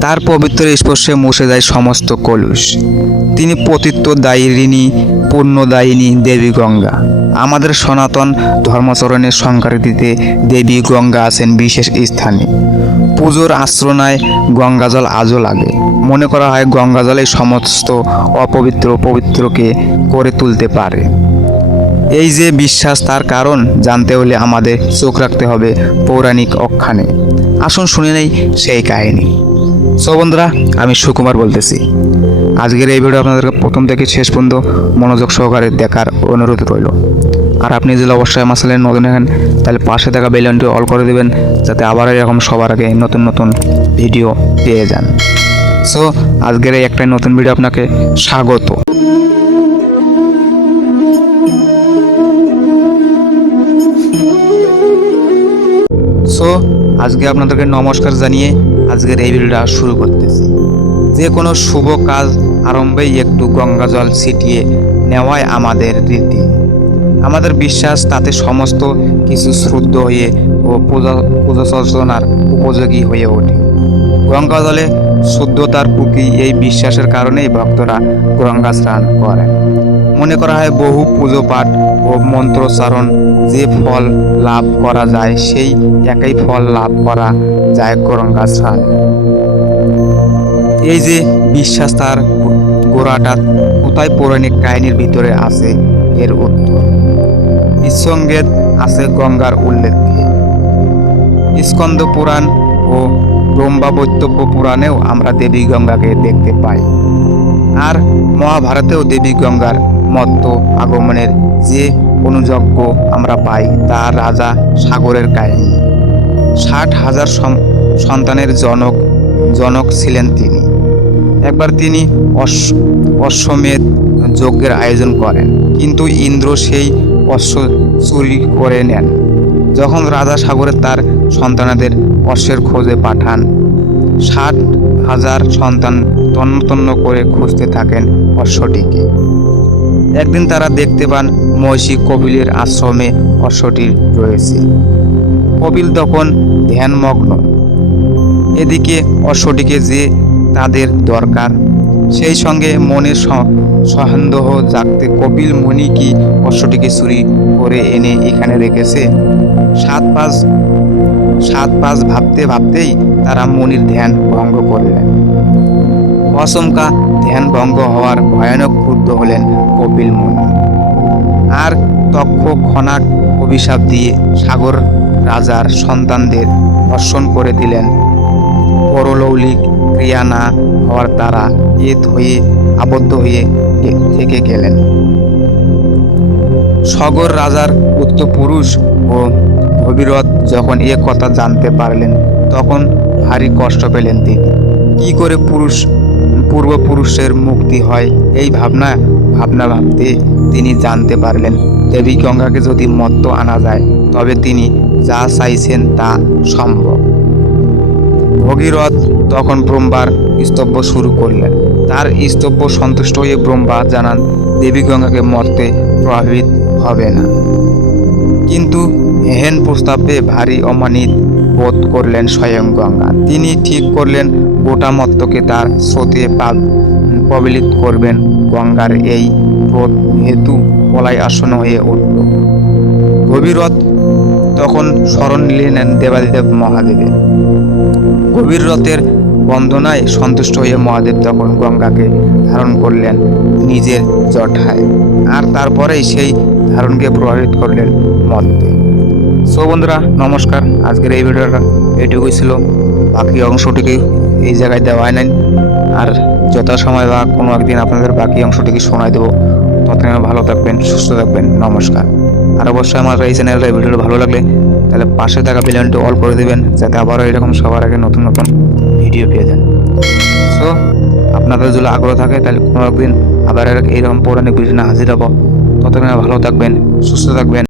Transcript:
তার পবিত্র স্পর্শে মুছে যায় সমস্ত কলুষ। তিনি পতিত্ব দায়িনী পূর্ণদায়িনী দেবী গঙ্গা। আমাদের সনাতন ধর্মাচরণের সংস্কৃতিতে দেবী গঙ্গা আছেন বিশেষ স্থানে। পুজোর আশ্রনায় গঙ্গাজল আজও লাগে। মনে করা হয় গঙ্গাজল সমস্ত অপবিত্র পবিত্রকে করে তুলতে পারে। এই যে বিশ্বাস তার কারণ, জানতে হলে আমাদের চোখ রাখতে হবে পৌরাণিক অক্ষানে আসুন শুনে নেই সেই কাহিনী। সো বন্ধুরা, আমি সুকুমার বলতেছি। আজকের এই ভিডিও আপনাদেরকে প্রথম থেকে শেষ পর্যন্ত মনোযোগ সহকারে দেখার অনুরোধ রইল। আর আপনি যদি অবশ্যই আমার চ্যানেলে নতুন দেখেন তাহলে পাশে থাকা বেলনটি অল করে দেবেন, যাতে আবার এরকম সবার আগে নতুন নতুন ভিডিও পেয়ে যান। সো আজকের এই একটা নতুন ভিডিও আপনাকে স্বাগত। সো আজকে আপনাদেরকে নমস্কার জানিয়ে আজকের এই ভিডিওটা শুরু করতেছি। যে কোনো শুভ কাজ আরম্ভেই একটু গঙ্গা জল ছিটিয়ে নেওয়াই আমাদের রীতি। আমাদের বিশ্বাস, তাতে সমস্ত কিছু শ্রুদ্ধ হয়ে ও পূজা পূজা পূজাচর্চনার উপযোগী হয়ে ওঠে। গঙ্গা জলে শুদ্ধতার প্রতি এই বিশ্বাসের কারণেই ভক্তরা গঙ্গা স্নান করেন। মনে করা হয় বহু পুজো পাঠ ও মন্ত্রোচ্চারণ যে ফল লাভ করা যায়, সেই একই ফল লাভ করা যায় গঙ্গা স্নান। এই যে বিশ্বাস তার গোড়াটা কোথায় পৌরাণিক কাহিনীর ভিতরে আছে, এর উত্তর। ইসঙ্গে আছে গঙ্গার উল্লেখ। স্কন্দ পুরাণ ও ব্রহ্মাবৈতব্য পুরাণেও আমরা দেবী গঙ্গাকে দেখতে পাই। আর মহাভারতেও দেবী গঙ্গার মত্ত আগমনের যে অনুযজ্ঞ আমরা পাই, তা রাজা সাগরের কাহিনী। ষাট হাজার সন্তানের জনক জনক ছিলেন তিনি। একবার তিনি অশ্ব, অশ্বমেধ যজ্ঞের আয়োজন করেন, কিন্তু ইন্দ্র সেই অশ্ব চুরি করে নেন। যখন রাজা সাগরে তার সন্তানাদের অশ্বের খোঁজে পাঠান, ষাট হাজার সন্তান তন্ন তন্ন করে খুঁজতে থাকেন অশ্বটিকে। একদিন তারা দেখতে পান মহিষী কপিলের আশ্রমে অশ্বটি রয়েছে। কপিল তখন ধ্যানমগ্ন। এদিকে অশ্বটিকে যে তাদের দরকার সেই সঙ্গে মনের সন্দেহ জাগতে কপিল মুনি কি অশ্বটিকে চুরি করে এনে এখানে রেখেছে? সাত পাঁচ সাত পাঁচ ভাবতে ভাবতেই তারা মুনির ধ্যান ভঙ্গ করলেন। অচমকা ধ্যান ভঙ্গ হওয়ার ভয়ানক ক্রুদ্ধ হলেন কপিল মুনি। আর তক্ষ খনাক অভিশাপ দিয়ে সাগর রাজার সন্তানদের ধর্ষণ করে দিলেন। পরলৌলিক ক্রিয়া না হওয়ার দ্বারা এত হয়ে আবদ্ধ হয়ে থেকে গেলেন। সগর রাজার পুত্রপুরুষ ও ভগীরথ যখন এ কথা জানতে পারলেন, তখন ভারী কষ্ট পেলেন তিনি। কি করে পুরুষ, পূর্বপুরুষের মুক্তি হয় এই ভাবনা ভাবনা ভাবতে তিনি জানতে পারলেন। দেবী গঙ্গাকে যদি মত্ত আনা যায়, তবে তিনি যা চাইছেন তা সম্ভব। ভগীরথ তখন ব্রহ্মার স্তব্য শুরু করলেন। তার স্তব্য সন্তুষ্ট হয়ে ব্রহ্মা জানান, দেবী গঙ্গাকে মরতে প্রভাবিত হবে না। কিন্তু হেন প্রস্তাবে ভারী অমানিত বোধ করলেন স্বয়ং গঙ্গা। তিনি ঠিক করলেন, গোটা মত্তকে তার স্রোতে প্রবলিত করবেন গঙ্গার এই ক্রোধ হেতু পলাই আসন্ন হয়ে উঠল। ভগীরথ তখন স্মরণ নিলেন দেবাদিদেব মহাদেবের। গভীর রথের বন্দনায় সন্তুষ্ট হয়ে মহাদেব তখন গঙ্গাকে ধারণ করলেন নিজের জঠায় আর তারপরেই সেই ধারণকে প্রভাবিত করলেন মধ্যে সো বন্ধুরা, নমস্কার। আজকের এই ভিডিওটা এটুকুই ছিল। বাকি অংশটিকে এই জায়গায় দেওয়া হয় নাই। আর যথাসময় বা কোনো একদিন আপনাদের বাকি অংশটিকে শোনায় দেবো। ততক্ষণ ভালো থাকবেন, সুস্থ থাকবেন। নমস্কার। আর অবশ্যই আমার এই চ্যানেলের ভিডিওটা ভালো লাগলে তাহলে পাশে থাকা বেলনটি অল করে দেবেন, যাতে আবারও এরকম সবার আগে নতুন নতুন ভিডিও পেয়ে যান। সো আপনাদের যদি আগ্রহ থাকে, তাহলে কোনো একদিন আবার এরকম পৌরাণিক ভিডিও না হাজির হব। ততক্ষণে ভালো থাকবেন, সুস্থ থাকবেন।